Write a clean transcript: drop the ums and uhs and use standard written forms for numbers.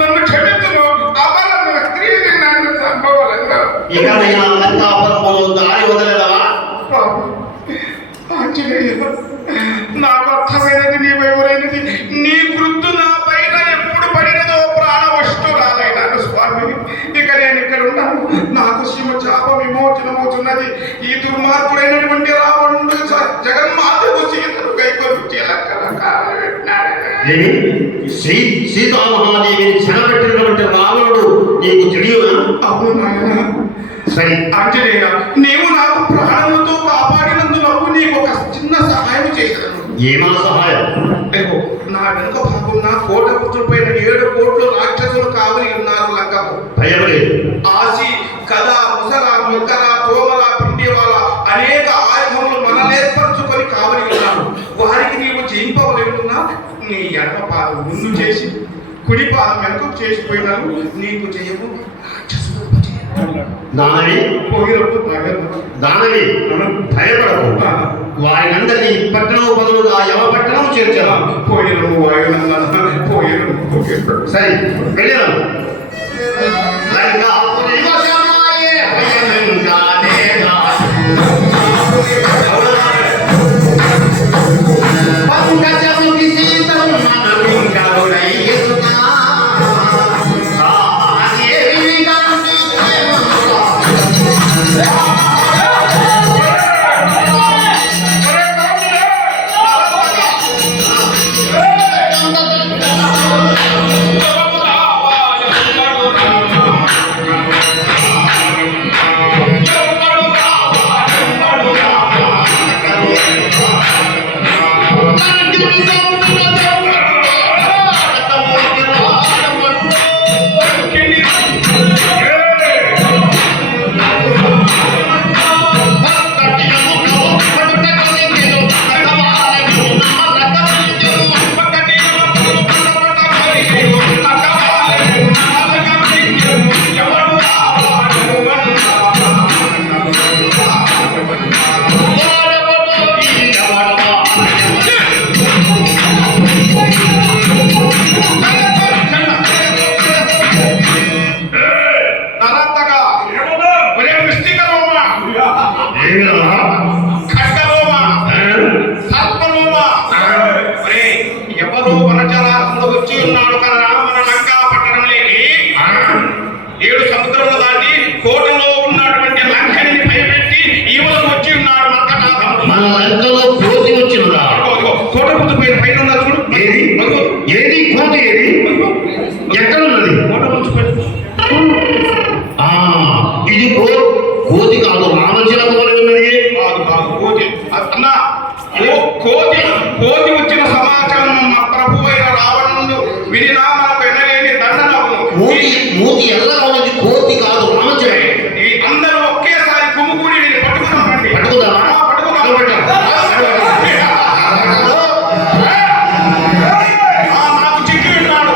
నన్ను క్షమించను. అబలమైన స్త్రీని నన్ను చంపవలెను. ఇకనైనా లంకాపురములో దారి వదలదవా? ఆంజనేయ, నాకు అర్థమైనది నీవెవరైనది. నీ గుర్తు నా పైన ఎప్పుడు పడినదో ప్రాణవష్టురాలైనాను స్వామి. ఇక నేను ఇక్కడ ఉన్నాను. నాకు శివ చాప విమోచనమవుతున్నది. ఈ దుర్మార్గుడైనటువంటి రావణుడు జగన్మాతకు సీతను కైకొల్లు సీతామహాదేవిని చెరబెట్టినటువంటి రావణుడు నీకు తెలియదా? అవును నాయన. సరే ఆంజనేయ, నీవు నాకు ప్రాణములతో కాపాడినందులకు నీకు ఒక చిన్న సహాయం చేశాను. ఏమా సహాయం? నా వెనుక భాగం నా కోట కూర్చుపైన 7 కోట్లు రాక్షసులు కావలి ఉన్నారు లంకకు. భయపడలేదు. ఆసి కథ ముసల ముక్కర తోమల పిండివాల అనేక ఆయుధములు మనలేర్పరచుకొని కావలి ఉన్నారు. వారికి నీవు జయింపవలెనున్నా నీ ఎడమ పాదం ముందు చేసి కుడి పాదం వెనుక చేసిపోయినాను. నీకు జయము దానవి దానవి భయపడకు. వారినందరినీ పట్టణం బదులుగా యమపట్టణం చేర్చాను. సరే వెళ్ళాను. ఎవరు వనచరాలు వచ్చి ఉన్నాడు కదా మన లంకా పట్టణంలోకి. 7 సముద్రములు దాటి కోటలో ఉన్నటువంటి లంకని భయపెట్టి ఈవలకు వచ్చి ఉన్నాడు మర్కటాథముడు. మన లంకలో కోతి వచ్చినదా? కోట ముందు పైన ఉన్నా చూడు. ఏది ఏది కోతి? ఏది ఎక్కడ ఉన్నది? కోట ముందు పైన. ఇది కోతి కాదు, రామచిలక వలె ఉన్నది. కోతి అన్నా, కోతి వచ్చిన సమాచారం మా ప్రభు అయిన రావణుడు వినినా మనకు ఎనలేని దండనవును. మూతి ఎల్ల ఉన్నది, కోతి కాదు, రామచిలక. అందరూ ఒకేసారి గుమ్ముకూడి నేను పట్టుకున్నామండి. పట్టుకుందామా? నాకు చిక్కి ఉన్నాడు.